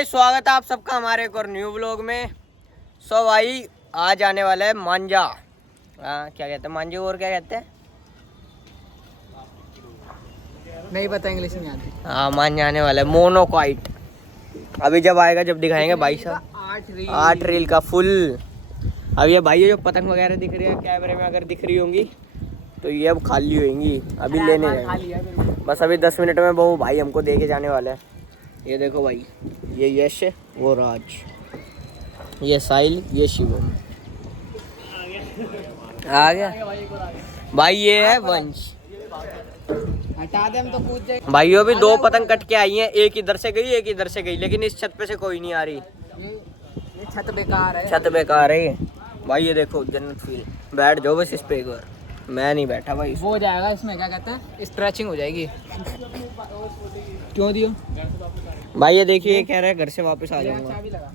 भाई स्वागत है आप सबका हमारे एक और न्यू व्लॉग में। सो भाई आज आने वाला है मांझा। क्या कहते हैं मांझे और क्या कहते हैं नहीं पता, इंग्लिश नहीं आती। हाँ मांझा आने वाला है मोनोकाइट। अभी जब आएगा जब दिखाएंगे भाई साहब 8 रील का फुल। अब ये भाई जो पतंग वगैरह दिख रही है कैमरे में अगर दिख रही होंगी तो ये अब खाली होंगी। अभी लेने जाएंगे बस अभी 10 मिनट में वो भाई हमको दे के जाने वाला है। ये देखो भाई, ये यश वो राज, ये साहिल ये शिवम आ गया भाई। ये है वंश। हटा दे, हम तो कूद जाए। भाइयों भी 2 पतंग कट के आई हैं, एक इधर से गई एक इधर से गई, लेकिन इस छत पे से कोई नहीं आ रही। ये छत बेकार है, छत बेकार है भाई। ये देखो जन्नत फील। बैठ जाओ बस इस पे एक बार। मैं नहीं बैठा भाई। वो हो जाएगा इसमें, क्या कहते हैं, स्ट्रेचिंग हो जाएगी। क्यों दियो भाई ये देखिए, ये कह रहा है घर से वापस आ जाऊंगा। चाबी लगा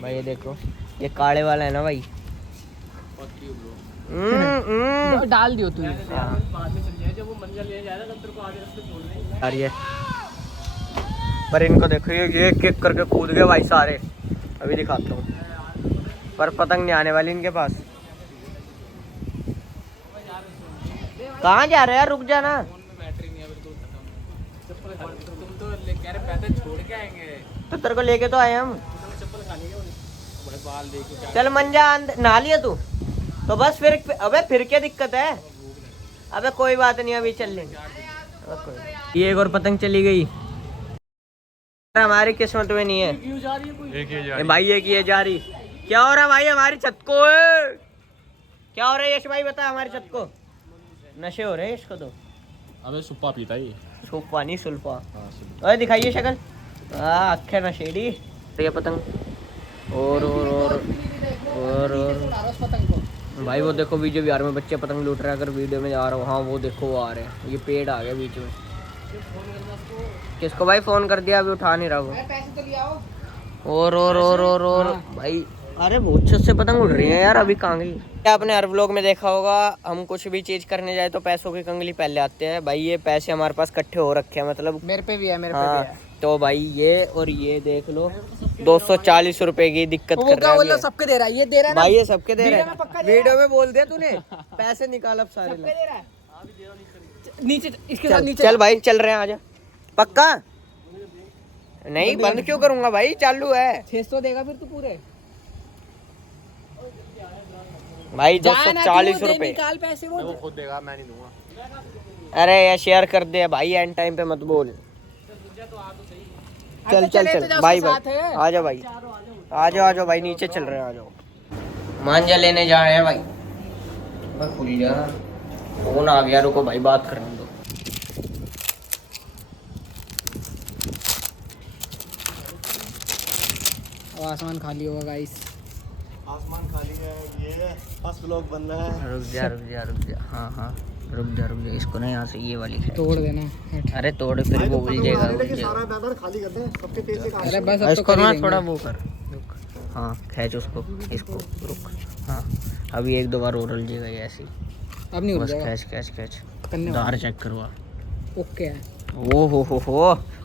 भाई ये देखो, ये काले वाला है ना भाई। डाल दियो तू। यार ये पर इनको देखो, ये एक करके कूद गए भाई सारे। अभी दिखाता हूँ, पर पतंग नहीं आने वाली इनके पास। कहाँ जा रहे हैं, रुक जाना। तो तेरे को लेके तो आए हम। चल मंजा नहा लिया तू तो बस फिर। अबे फिर क्या दिक्कत है। अबे कोई बात नहीं, अभी चल लेंगे। ये एक और पतंग चली गई। हमारी किस्मत में नहीं है भाई। एक ये जा रही। क्या हो रहा है भाई हमारी छत को। क्या हो रहा है यश भाई, बता। हमारी छत को नशे हो रहे हैं इसको तो। अबे सुप्पा पीता ही। सुप्पा नहीं सुल्फा। अरे दिखाइए शक्ल। अखे नशेड़ी। ये पतंग और भाई वो देखो वीडियो बिहार में बच्चे पतंग लूट रहे हैं। अगर वीडियो में जा रहा हूँ, हाँ वो देखो वो आ रहे हैं। ये पेड़ आ गया बीच में। किसको भाई फोन कर दिया, अभी उठा नहीं रहा वो। और भाई अरे बहुत छत से पतंग उड़ रही है यार। अभी कहाँ गई। आपने हर व्लॉग में देखा होगा, हम कुछ भी चीज करने जाए तो पैसों की कंगली पहले आते हैं भाई। ये पैसे हमारे पास इकट्ठे हो रखे हैं, मतलब मेरे पे भी है, मेरे पे हाँ, भी है। तो भाई ये और ये देख लो 240 रुपए की दिक्कत कर रहा है। सबके दे रहा है, ये दे रहा है ना भाई ये सबके दे रहा पक्का है। दे रहा है। वीडियो में बोल दिया तूने। पैसे निकाल अब सारे। दे रहा है। नीचे इसके साथ चल नीचे चल भाई, चल रहे हैं, आजा। पक्का नहीं, बंद क्यों करूंगा भाई, चालू है। 600 देगा फिर तू पूरे। भाई 240 रुपए। निकाल पैसे वो खुद देगा, मैं नहीं दूंगा। अरे यार शेयर कर दे भाई, एंड टाइम पे मत बोल। चल चल चल भाई भाई आ जाओ भाई, आ जाओ भाई, नीचे चल रहे हैं, आ जाओ। मांझा लेने जा रहे हैं भाई। मैं खुल गया, फोन आ गया, रुको भाई बात करने दो। आसमान खाली होगा गाइस। आसमान खाली है, ये फर्स्ट व्लॉग बन रहा है। रुक जा। हाँ रुक जा। इसको ना यहाँ से ये वाली है तोड़ देना। अरे तोड़ फिर वो भूल जाएगा। सारा बैनर खाली कर दे, सबके पैसे खा। अरे बस अब तो इसको कर ही ना देंगे। थोड़ा वो कर। हाँ खींच उसको, इसको रुक। हाँ अभी 1-2 बार और उलझेगा ये ऐसे ही। अब नहीं हो बस जाएगा। खींच करने वाला। दार चेक करवा। ओके है। ओ हो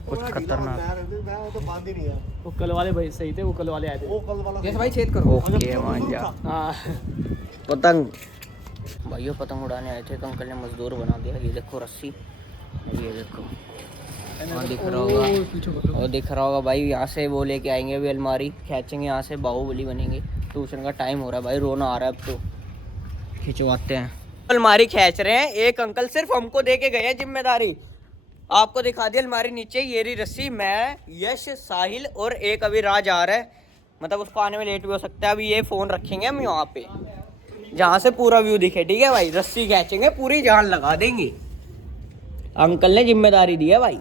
कुछ खतरनाक। मैं तो बांध ही नहीं है। वो कल वाले भाई सही थे, वो कल वाले आए थे। वो कल वाला जैसे भाई छेद करो। ओके मांझा हाँ पतंग। भाइयों पतंग उड़ाने आए थे तो अंकल ने मजदूर बना दिया। ये देखो रस्सी, ये देखो दिख रहा होगा भाई। यहाँ से वो लेके आएंगे अभी अलमारी, खींचेंगे यहाँ से, बाहुबली बनेंगे। ट्यूशन का टाइम हो रहा है भाई, रोना आ रहा है अब तो। खिंचवाते हैं, अलमारी खींच रहे हैं। एक अंकल सिर्फ हमको दे के गए हैं जिम्मेदारी। आपको दिखा दी अलमारी नीचे, ये रही रस्सी। मैं, यश, साहिल और एक अभी राज आ रहा है, मतलब उसको आने में लेट भी हो सकता है। अभी ये फोन रखेंगे हम यहाँ पे जहाँ से पूरा व्यू दिखे, ठीक है भाई। रस्सी खींचेंगे, पूरी जान लगा देंगे। अंकल ने जिम्मेदारी दी है भाई,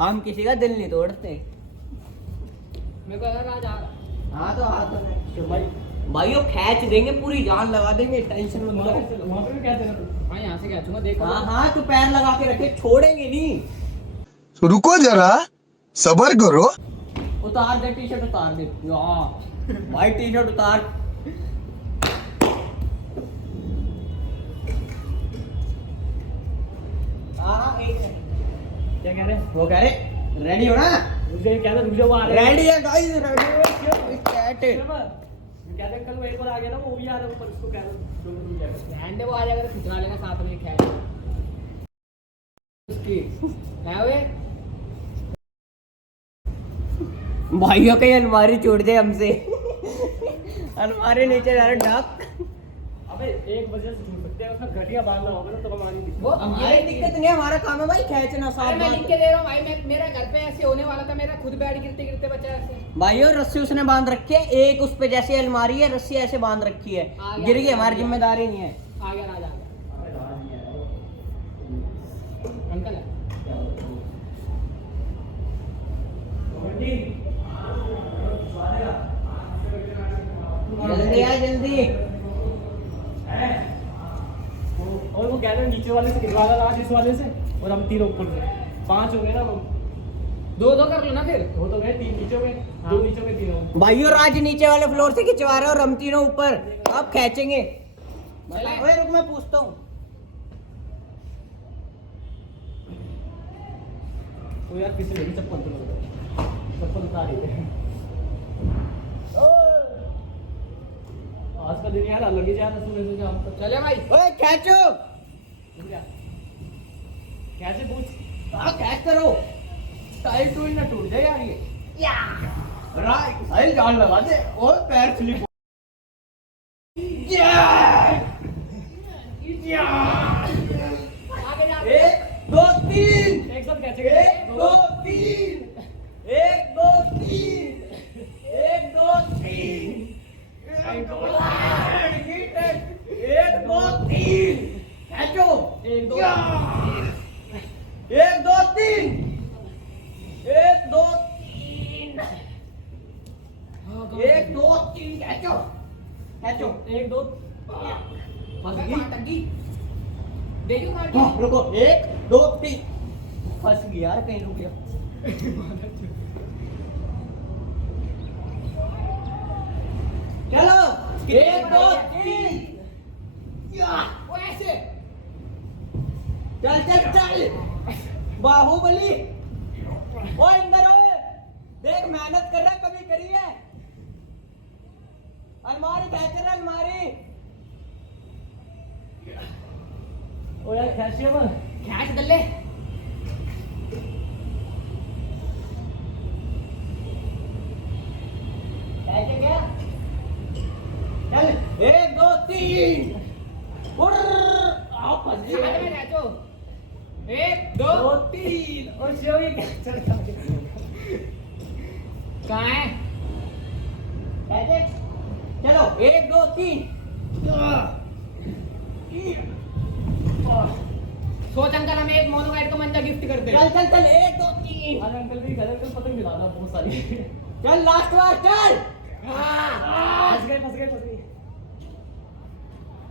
हम किसी का दिल नहीं तोड़ते। हाँ तो भाइयों खींच देंगे, पूरी जान लगा देंगे, टेंशन मत लो। हाँ यहाँ से खींचूंगा, देखो। हाँ तू पैर लगा के रखे, छोड़ेंगे नहीं। तो रुको जरा, सबर करो। उतार दे टी-शर्ट, उतार दे। भाई टी-शर्ट उतार। क्या कह रहे? वो कह रहे रेडी हो ना। मुझे क्या था मुझे वो आ रहा है रेडी है गाइस, रेडी है कैट। क्या था कल वो एक और आ गया ना वो भी आ रहा है ऊपर उसको क्या था वो आ जाएगा तो खिंचवा लेना साथ में खैर उसकी है वे भाइयों की अलमारी छूट जाए हमसे। अलमारी नीचे जा रहा ढक। अबे एक वजह से छूट सकते हैं उसमें घटिया बांधना होगा ना तब हमारी दिक्कत वो हमारी दिक्कत नहीं है, हमारा काम है भाई खींचना साथ मैं लिख साथ। के दे रहा हूँ भाई मैं मेरा घर पे ऐसे होने वाला था मेरा खुद बैठ गिरते गिरते बचा ऐसे भाइयों रस्सी उसने बांध रखी है, एक उस पे जैसे अलमारी है रस्सी ऐसे बांध रखी है, गिर गई हमारी जिम्मेदारी नहीं है। आ गया राजा अंकल है जल्दी आ जल्दी। और वो कह रहे हैं नीचे वाले से गिरवा रहा इस वाले से और हम तीनों ऊपर से 5 हो गए ना वो दो कर लो ना फिर वो तो गए 3 नीचे हो गए 2 नीचे हो गए 3 हो भाइयों राज नीचे वाले फ्लोर से खिंचवा रहे हो और हम तीनों ऊपर, अब खींचेंगे। ओए रुक मैं पूछता हूँ। तो यार किसी ने भी चप्पल उतार दी आज का दिन यार अलग ही जा रहा सुबह से शाम तक चले भाई ओए खींचो। कैसे पूछ खींच करो, टाइल टूल ना टूट जाए यार ये। राइट साइल जान लगा दे और पैर स्लिप। आगे जा 1 2 3 एक साथ कैसे 1 2 3 1 2 3 1 2 3 1 2 3 खींचो 1 2 1 2 3 1 2 3 1 2 3 खींचो खींचो 1 2 फंस गई। देखियो मार हाँ, रुको 1 2 3 फंस गई यार कहीं रुक गया। चलो 1 2 3 वो ऐसे चल चल चल बाहुबली। ओ इंदर ओए देख मेहनत कर रहा है, कभी करी है। अलमारी खींच रहा अलमारी। ओ यार खैसिया में खींच दले ऐसे क्या चल 1 2 3 उड़ आओ फंस गई। हाथ में रहचो 1 2 3 और शिव चल कहाँ है ऐसे चलो 1 2 3 सोच अंकल हमें एक मोनोगाइड का मंजा गिफ्ट करते चल चल चल 1 2 3 आज अंकल भी घर अंकल पतंग मिला था बहुत सारी चल लास्ट बार चल। फंस गए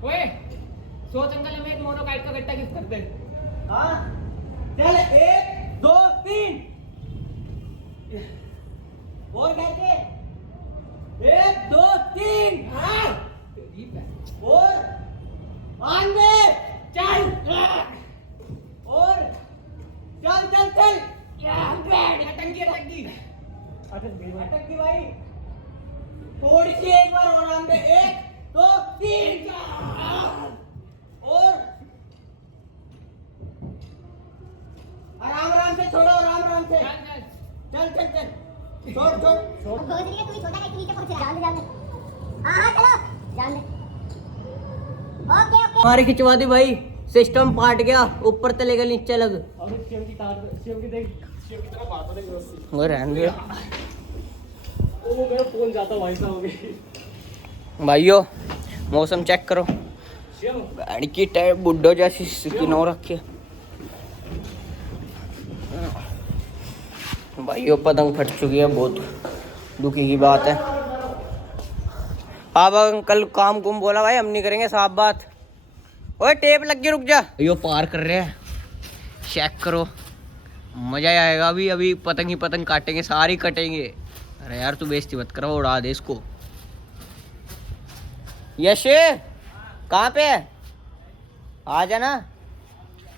ओए सोच अंकल हमें एक मोनोगाइड का गट्टा गिफ्ट करते हाँ चल 1 2 3 और कैसे 1 2 3 और आगे चल और चल चल चल अटंकी अटक गई भाई, थोड़ी सी एक बार और आगे 1 2 3 और आराम आराम से छोड़ो आराम से चल चल चल छोड़ छोड़ गोदरी का तू छोटा है नीचे पहुंच जान दे हां चलो जान दे ओके ओके हमारी खिंचवा दी भाई, सिस्टम पाट गया, ऊपर तले गए नीचे लग। अब शिव की तार शिव की देख शिव की तरफ आता देख रस्सी वो रहने दे ओ मेरा फोन जाता भाई साहब अभी भाइयों मौसम चेक करो, शिव गाड़ी की टायर बुड्ढो जैसी स्किन हो रखी है। भाइयों पतंग फट चुकी है, बहुत दुखी की बात है। आप अंकल काम कुम बोला भाई हम नहीं करेंगे, साफ बात। ओए टेप लग गई रुक जा। यो पार कर रहे हैं, चेक करो मजा आएगा। अभी अभी पतंग ही पतंग काटेंगे, सारी कटेंगे। अरे यार तू बेइज्जती मत करो, उड़ा दे इसको। यश कहाँ पे है, आ जाना।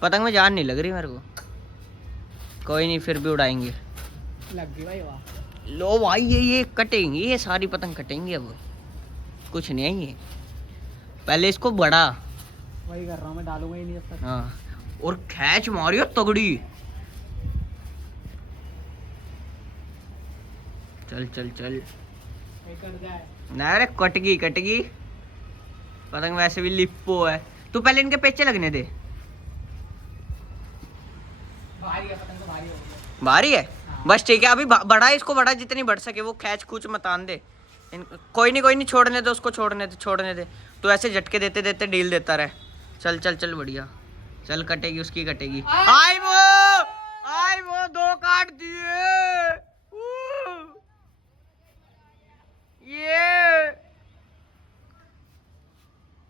पतंग में जान नहीं लग रही मेरे को, कोई नहीं फिर भी उड़ाएंगे। लग गई भाई वाह। लो भाई ये कटेंगी, ये सारी पतंग कटेंगी अब, कुछ नहीं है ये। पहले इसको बड़ा, वही कर रहा हूँ मैं, डालूंगा ही नहीं जब तक। हाँ, और खैच मारियो तगड़ी। चल चल चल, कट जाए। ना रे कटगी कटगी, पतंग वैसे भी लिप्पो है। तू पहले इनके पेचे लगने दे। भारी है पतंग, तो भारी हो गया। भारी है, बस ठीक है। अभी बढ़ा है इसको, बढ़ा जितनी बढ़ सके, वो खैच खूच मतान दे। कोई नहीं छोड़ने दे उसको, छोड़ने दे। तो ऐसे झटके देते देते डील देता रहे। चल चल चल बढ़िया, चल कटेगी उसकी कटेगी। आई वो 2 काट दिए। ये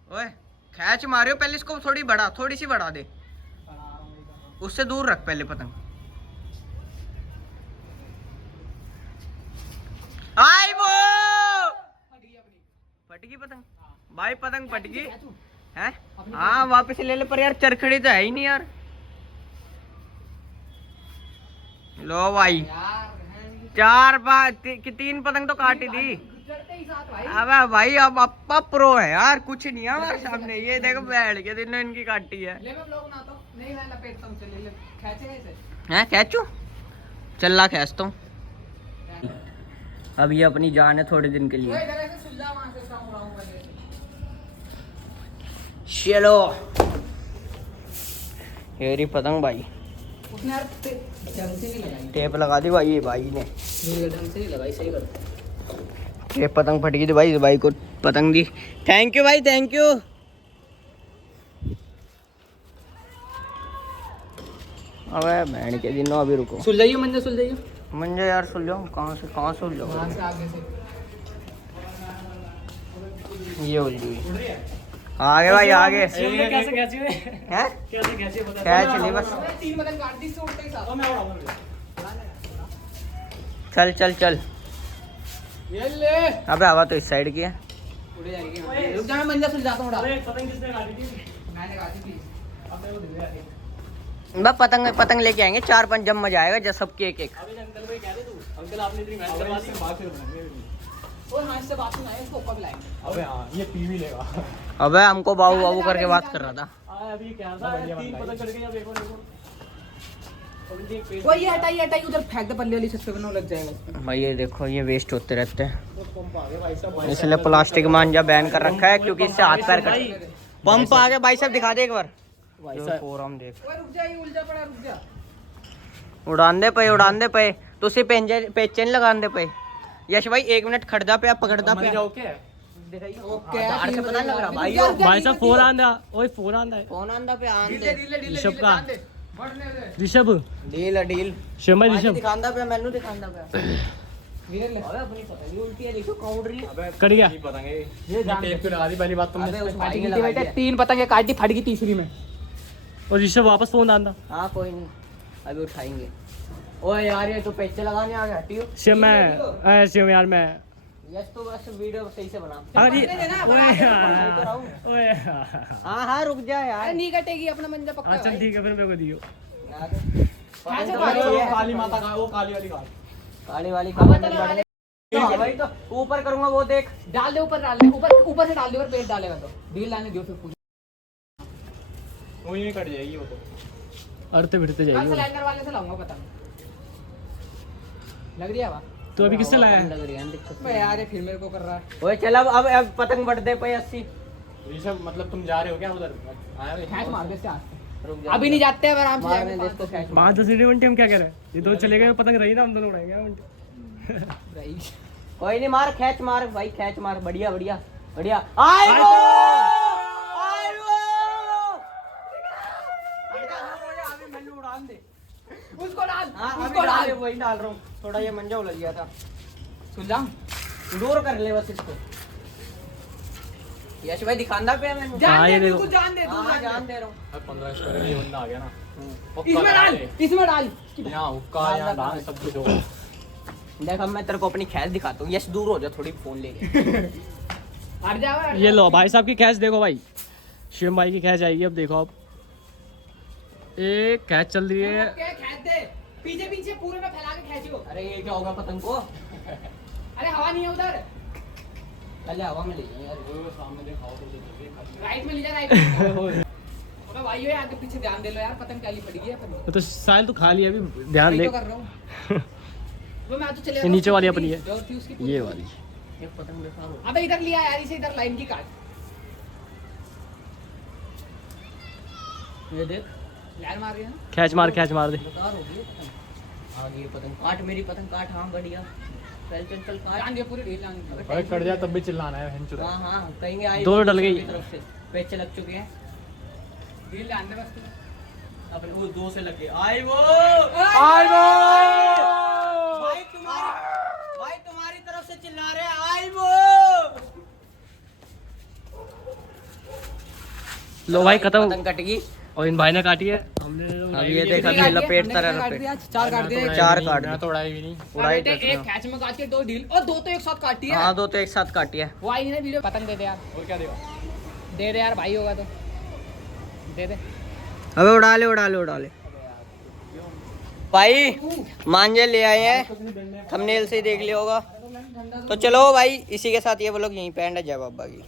ओए खैच मारियो, पहले इसको थोड़ी सी बढ़ा दे, उससे दूर रख पहले पतंग। आई वो फट गई पतंग भाई, पतंग फट गई है। हाँ वापस ले ले, पर यार चरखड़ी तो है ही नहीं यार। लो भाई 3 पतंग तो काटी दी। अबे भाई अब अप्पा प्रो है यार, कुछ नहीं है हमारे सामने। ये देखो बैठ के दिन इनकी काटी है। ले मैं ब्लॉग ना तो नहीं मैं लपेटता हूं, चल ले खींचेगा इसे। हैं कैचू, चल ला खींचता हूँ। अब ये अपनी जान है थोड़े दिन के लिए। ओए इधर ऐसे सुलझा, वहां से काम उड़ाऊं पहले। चलो ये रही पतंग भाई, उसने यार ढंग से नहीं लगाई, टेप लगा दी भाई, ये भाई ने ढंग से नहीं लगाई। सही कर, ये पतंग फट गई थी भाई को पतंग दी। थैंक यू भाई, थैंक यू। अबे बहन के दिनों, अभी रुको। सुलझाइए मंजे, सुलझाइए मंजे यार सुलझाओ, कहाँ से सुलझाओ। वहां से आगे से। ये उलझी आगे भाई आगे। कैसे खींची है? हैं कैसे खींची पता खैच ली बस। 3 बटन काट दी इससे उल्टे ही साथ। मैं उड़ाऊंगा। चल चल चल। ये ले, अबे हवा तो इस साइड की है। उड़ जाएगी। रुक जा, मैं मंजा सुलझाता हूं। अरे पतंग किसने काटी थी? मैंने काटी थी। अब मेरे को दे दे। बस पतंग लेके आएंगे 4-5, जब मजा आएगा, जब सबकी एक। अभी अंकल भाई कह रहे तू, अंकल आपने इतनी मेहनत करवा दी, बात फिर बनाएंगे। और हां इससे बात सुनाए, इसको ऊपर लाएंगे। अबे हां ये पीवी लेगा। अबे हमको बाबू करके बात कर रहा था। अभी क्या था, 3 पतंग कट गई। अब एक और वो ये हटाई उधर फेंक दे, पल्ले वाली छत पे बना लग जाएगा। भाई ये देखो, ये वेस्ट होते रहते हैं, इसलिए प्लास्टिक मांझा बैन कर रखा है, क्योंकि इससे हाथ पैर कट। पंप आ गया भाई साहब, दिखा दे एक बार भाई साहब। देख ओए रुक जा, ये उलझा पड़ा, रुक जा। उड़ान दे पे तो उसे पेचन लगान दे पे। यश भाई 1 मिनट खड़दा पे, पकड़दा पे। ओके आधार से पता लग रहा भाई। भाई साहब फोन आंदा, ओए फोन आंदा है। फोन आंदा पे आन ढीले दे। ढीले ऋषभ का। बढ़ने दे। ऋषभ डील शर्मा ऋषभ दिखांदा पे, मैनू दिखांदा पे। वीर ले। अबे अपनी पता नहीं उल्टी है, देखो काउंट रही है। कट गया। ये जान टेप पे लगा दी पहली बात तुमने। अबे उस फट भाई गई ने थी लगा बेटा, दिया। 3 पतंगे काटी, फट गई तीसरी में। और ऋषभ वापस फोन आंदा। हाँ कोई नहीं, अभी उठाएंगे। ओए यार ये तो पेचे लगाने आ गया, हटियो। शिव यार मैं यस तो बस वीडियो सही से बना। अरे ओए हाँ रुक जा अरे यार। नहीं कटेगी, अपना मंजा पक्का है चल भाई। ठीक है, फिर मेरे को दियो। काली माता का, वो काली वाली काट। काली वाली अब चलो, भाई तो ऊपर करूंगा, वो देख। डाल दे, ऊपर डाल दे, ऊपर से डाल दे, और पेट डालेगा तो डील लाने दियो। फिर पूछ वो ये कट जाएगी वो तो। अड़ते फिरते कल जाएगी। सिलेंडर वाले से लाऊंगा पतंग। लग रही है हवा? तो अभी किससे लाया है? लग रही है दिक्कत। बे यार ये फिर मेरे को कर रहा है। ओए चल अब पतंग बढ़ दे पे 80। ऋषभ मतलब तुम जा रहे हो क्या उधर? आया खैच मार दे इससे हाथ से। रुक जा, अभी नहीं जाते हैं, आराम से मारने जाएंगे दे इसको खैच। 5-10 मिनट हम क्या कह रहे हैं? ये दो चले गए, पतंग रही ना, हम दोनों उड़ाएंगे। भाई। कोई नहीं, मार खैच मार भाई, खैच मार। बढ़िया बढ़िया बढ़िया। आए वो आए वो। अभी मैंने उड़ान दे। उसको डाल, हाँ उसको डाल। वही डाल रहा हूँ, थोड़ा ये मंजा उलझ गया था। सुलझा। दूर कर ले बस इसको। यश भाई दिखांदा पे है मैंने। जान दे, ये देखो। बिल्कुल जान दे, तू हाँ जान दे रहा हूँ। 15 स्टोर ये बंदा आ गया ना। इसमें डाल, इसमें डाल। यहाँ हुक्का, यहाँ डांस सब कुछ होगा। देख अब मैं तेरे को अपनी खैच दिखाता हूँ। यश दूर हो जा थोड़ी, फोन लेके। हट जाओ। ये लो भाई साहब की कैच देखो भाई, शिव भाई की कैच आएगी। अब देखो, अब एक कैच चल रही है। खैच दे, पीछे पीछे पूरे में फैला के खैची देखियो। अरे ये क्या होगा पतंग को? अरे हवा नहीं है उधर। पहले हवा में ले जाएंगे यार। राइट में ले जा, राइट में। अबे भाई ये आगे पीछे ध्यान दे लो यार, पतंग काली पड़ी है अपन। तो साहिल तो खा लिया अभी, ध्यान वही दे। तो कर रहा हूँ। वो मैं तो चले ये नीचे वाली अपनी है। जो थी उसकी पूरी। ये वाली। एक पतंग दिखा दो। अबे इधर लिया यार, इसे इधर लाइन की काट। ये देख लाइन मार रही है ना। खैच मार दे। बेकार हो गई पतंग। आ गई पतंग, काट मेरी पतंग काट। हाँ बढ़िया, चल चल चल काट। जान दिया पूरी ढील जान दी। भाई कट जाए तब भी चिल्लाना है बहन चोद। हाँ हाँ कहेंगे आई। दोनों डल गई। तरफ से पेच लग चुके हैं। ढील जान दे बस तू। अपन वो दो से लगे। आई वो भाई तुम्हारी तरफ से चिल्ला रहे हैं। आई वो लो भाई खत्म। पतंग कट गई। और इन भाई ने काटी है। हमने अब ये देख अभी लपेट तरह लपेट। चार काट दिए। चार काट मैं दी। तो उड़ाई भी नहीं। उड़ाई बेटे, टच एक में। कैच में काट के दो ढील और दो तो एक साथ काटी है। हाँ दो तो एक साथ काटी है। वो आई नहीं ना वीडियो। पतंग दे दे यार। और क्या देगा? दे दे यार, भाई होगा तो दे दे। अबे उड़ा ले। भाई मांझे ले आए हैं, थंबनेल से ही देख लिया होगा। तो चलो भाई, इसी के साथ ये व्लॉग यहीं पे एंड है। जय बाबा की।